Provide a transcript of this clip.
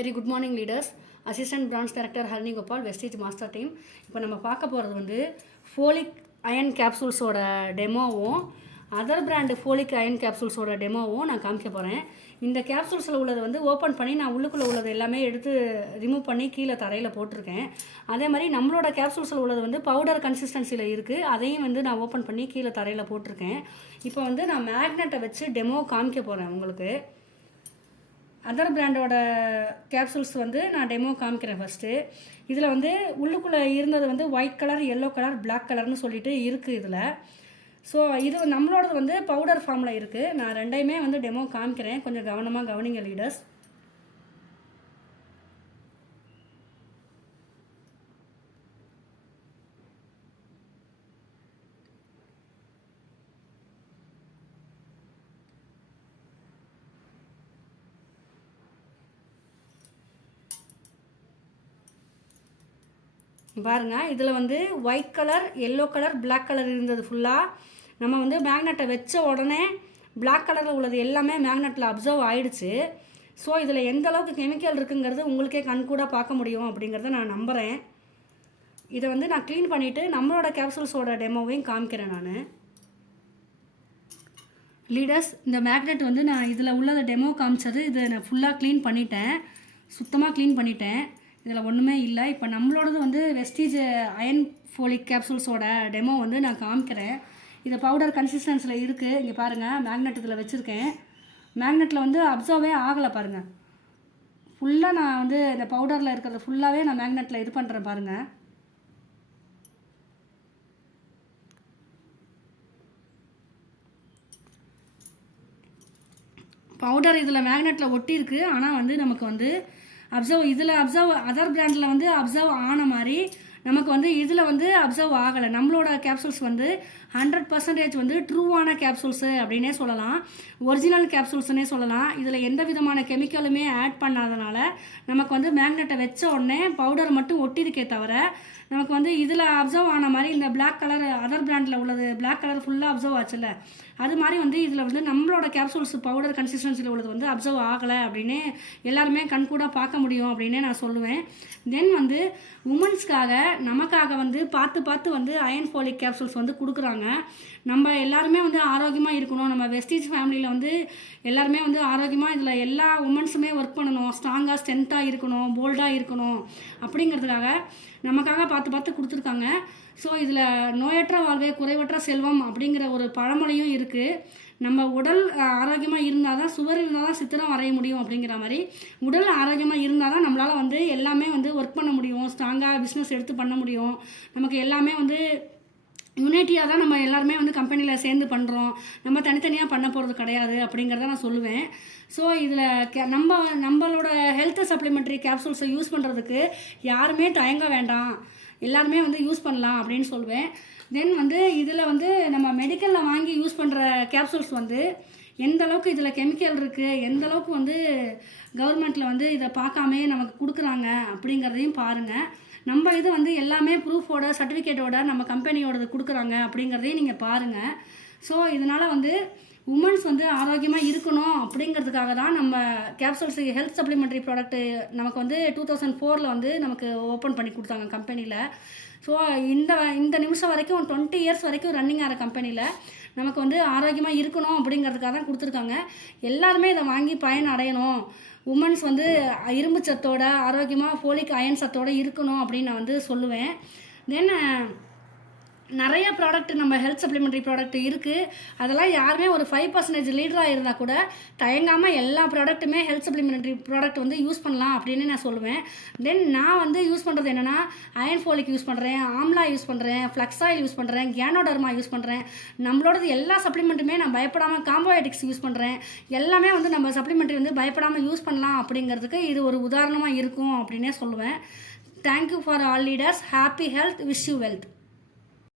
Very good morning leaders. Assistant branch director Harini Gopal, wastage master team. இப்போ நம்ம பார்க்க போகிறது வந்து ஃபோலிக் அயன் கேப்சூல்ஸோட டெமோவும் அதர் பிராண்டு ஃபோலிக் அயன் கேப்சூல்ஸோட டெமோவும் நான் காமிக்க போகிறேன். இந்த கேப்சூல்ஸில் உள்ளது வந்து ஓப்பன் பண்ணி நான் உள்ளுக்குள்ளே உள்ளது எல்லாமே எடுத்து ரிமூவ் பண்ணி கீழே தரையில் போட்டிருக்கேன். அதே மாதிரி நம்மளோட கேப்சூல்ஸில் உள்ளது வந்து பவுடர் கன்சிஸ்டன்சியில் இருக்குது. அதையும் வந்து நான் ஓப்பன் பண்ணி கீழே தரையில் போட்டிருக்கேன். இப்போ வந்து நான் மேக்னெட்டை வச்சு டெமோ காமிக்க போகிறேன் உங்களுக்கு. அதர் பிராண்டோட கேப்சூல்ஸ் வந்து நான் டெமோ காமிக்கிறேன் ஃபஸ்ட்டு. இதில் வந்து உள்ளுக்குள்ளே இருந்தது வந்து white colour, yellow colour, black கலர்னு சொல்லிட்டு இருக்குது இதில். ஸோ இது நம்மளோடது வந்து பவுடர் ஃபார்மில் இருக்குது. நான் ரெண்டையுமே வந்து டெமோ காமிக்கிறேன், கொஞ்சம் கவனமாக கவனிங்க லீடர்ஸ். பாருங்கள், இதில் வந்து white colour, yellow colour, black colour இருந்தது ஃபுல்லாக. நம்ம வந்து மேக்னெட்டை வச்ச உடனே பிளாக் கலரில் உள்ளது எல்லாமே மேக்னெட்டில் அப்சர்வ் ஆகிடுச்சு. ஸோ இதில் எந்த அளவுக்கு கெமிக்கல் இருக்குங்கிறது உங்களுக்கே கண்கூட பார்க்க முடியும் அப்படிங்கிறத நான் நம்புகிறேன். இதை வந்து நான் க்ளீன் பண்ணிவிட்டு நம்மளோட கேப்சூல்ஸோட டெமோவையும் காமிக்கிறேன் நான். லீடர்ஸ், இந்த மேக்னெட் வந்து நான் இதில் உள்ளதை டெமோ காமிச்சது. இதை நான் ஃபுல்லாக க்ளீன் பண்ணிட்டேன், சுத்தமாக க்ளீன் பண்ணிட்டேன். இதில் ஒன்றுமே இல்லை. இப்போ நம்மளோடது வந்து வெஸ்டீஜ் அயன் ஃபோலிக் கேப்சூல்ஸோட டெமோ வந்து நான் காமிக்கிறேன். இது பவுடர் கன்சிஸ்டன்சியில் இருக்குது. இங்கே பாருங்கள், மேக்னெட் இதில் வச்சுருக்கேன். மேக்னெட்டில் வந்து அப்சர்வே ஆகலை பாருங்கள். ஃபுல்லாக நான் வந்து இந்த பவுடரில் இருக்கிறத ஃபுல்லாகவே நான் மேக்னெட்டில் இது பண்ணுறேன் பாருங்கள். பவுடர் இதில் மேக்னெட்டில் ஒட்டியிருக்கு. ஆனால் வந்து நமக்கு வந்து அப்சர்வ் அதர் பிராண்டில் வந்து அப்சர்வ் ஆன மாதிரி நமக்கு வந்து இதில் வந்து அப்சர்வ் ஆகலை. நம்மளோட கேப்சூல்ஸ் வந்து 100% வந்து ட்ரூவான கேப்சூல்ஸு அப்படின்னே சொல்லலாம், ஒரிஜினல் கேப்சூல்ஸ்னே சொல்லலாம். இதில் எந்த விதமான கெமிக்கலுமே ஆட் பண்ணாதனால நமக்கு வந்து மேக்னெட்டை வச்ச உடனே பவுடர் மட்டும் ஒட்டியிருக்கே தவிர நமக்கு வந்து இதில் அப்சர்வ் ஆன மாதிரி இந்த பிளாக் கலர் அதர் பிராண்டில் உள்ளது பிளாக் கலர் ஃபுல்லாக அப்சர்வ் ஆச்சுல்ல, அது மாதிரி வந்து இதில் வந்து நம்மளோட கேப்சூல்ஸ் பவுடர் கன்சிஸ்டன்சியில் உள்ளது வந்து அப்சர்வ் ஆகலை அப்படின்னு எல்லாருமே கண்கூட பார்க்க முடியும் அப்படின்னே நான் சொல்லுவேன். தென் வந்து உமன்ஸ்க்காக நமக்காக வந்து பார்த்து வந்து அயன் ஃபோலிக் கேப்சூல்ஸ் வந்து கொடுக்குறாங்க. நம்ம எல்லாருமே வந்து ஆரோக்கியமாக இருக்கணும். நம்ம வெஸ்டீஜ் ஃபேமிலியில் வந்து எல்லாருமே வந்து ஆரோக்கியமாக இதில் எல்லா உமன்ஸுமே ஒர்க் பண்ணணும், ஸ்ட்ராங்காக ஸ்ட்ரென்த்தாக இருக்கணும், போல்டாக இருக்கணும் அப்படிங்கிறதுக்காக நமக்காக பார்த்து கொடுத்துருக்காங்க. ஸோ இதில் நோயற்ற வாழ்வே குறைவற்ற செல்வம் அப்படிங்கிற ஒரு பழமொழியும் இருக்குது. நம்ம உடல் ஆரோக்கியமாக இருந்தால் தான், சுவர் இருந்தால் தான் சித்திரம் வரைய முடியும் அப்படிங்கிற மாதிரி உடல் ஆரோக்கியமாக இருந்தால் தான் நம்மளால் வந்து எல்லாமே வந்து ஒர்க் பண்ண முடியும், ஸ்ட்ராங்காக பிஸ்னஸ் எடுத்து பண்ண முடியும். நமக்கு எல்லாமே வந்து யுனைட்டியாக தான் நம்ம எல்லாருமே வந்து கம்பெனியில் சேர்ந்து பண்ணுறோம், நம்ம தனித்தனியாக பண்ண போகிறது கிடையாது அப்படிங்கிறத நான் சொல்லுவேன். ஸோ இதில் நம்மளோட ஹெல்த் சப்ளிமெண்ட்ரி கேப்சூல்ஸை யூஸ் பண்ணுறதுக்கு யாருமே தயங்க வேண்டாம், எல்லாருமே வந்து யூஸ் பண்ணலாம் அப்படின்னு சொல்லுவேன். தென் வந்து இதில் வந்து நம்ம மெடிக்கலில் வாங்கி யூஸ் பண்ணுற கேப்சூல்ஸ் வந்து எந்த அளவுக்கு இதில் கெமிக்கல் இருக்குது, எந்த அளவுக்கு வந்து கவர்மெண்ட்டில் வந்து இதை பார்க்காமே நமக்கு கொடுக்குறாங்க அப்படிங்கிறதையும் பாருங்கள். நம்ம இது வந்து எல்லாமே ப்ரூஃபோட சர்டிஃபிகேட்டோட நம்ம கம்பெனியோடது கொடுக்குறாங்க அப்படிங்கிறதையும் நீங்கள் பாருங்கள். ஸோ இதனால் வந்து உமன்ஸ் வந்து ஆரோக்கியமாக இருக்கணும் அப்படிங்கிறதுக்காக தான் நம்ம கேப்சூல்ஸ் ஹெல்த் சப்ளிமெண்ட்ரி ப்ராடக்ட்டு நமக்கு வந்து 2004 வந்து நமக்கு ஓப்பன் பண்ணி கொடுத்தாங்க கம்பெனியில். ஸோ இந்த நிமிஷம் வரைக்கும் 20 இயர்ஸ் வரைக்கும் ரன்னிங் ஆகிற கம்பெனியில் நமக்கு வந்து ஆரோக்கியமாக இருக்கணும் அப்படிங்கிறதுக்காக தான் கொடுத்துருக்காங்க. எல்லாருமே இதை வாங்கி பயன் அடையணும், உமன்ஸ் வந்து இரும்பு சத்தோட ஆரோக்கியமாக ஃபோலிக் அயன் சத்தோடு இருக்கணும் அப்படின்னு நான் வந்து சொல்லுவேன். தென் நிறைய ப்ராடக்ட் நம்ம ஹெல்த் சப்ளிமெண்ட்ரி ப்ராடக்ட் இருக்குது. அதெல்லாம் யாருமே ஒரு 5% லீடராக இருந்தால் கூட தயங்காமல் எல்லா ப்ராடக்ட்டுமே ஹெல்த் சப்ளிமெண்ட்ரி ப்ராடக்ட் வந்து யூஸ் பண்ணலாம் அப்படின்னு நான் சொல்லுவேன். தென் நான் வந்து யூஸ் பண்ணுறது என்னென்னா, அயன் ஃபோலிக் யூஸ் பண்ணுறேன், ஆம்லா யூஸ் பண்ணுறேன், ஃப்ளக்ஸ் ஆயில் யூஸ் பண்ணுறேன், கேனோடர்மா யூஸ் பண்ணுறேன். நம்மளோடது எல்லா சப்ளிமெண்ட்டுமே நான் பயப்படாமல் காம்போபயோட்டிக்ஸ் யூஸ் பண்ணுறேன். எல்லாமே வந்து நம்ம சப்ளிமெண்ட்ரி வந்து பயப்படாமல் யூஸ் பண்ணலாம் அப்படிங்கிறதுக்கு இது ஒரு உதாரணமாக இருக்கும் அப்படின்னே சொல்லுவேன். Thank you for all leaders. Happy health, wish you wealth.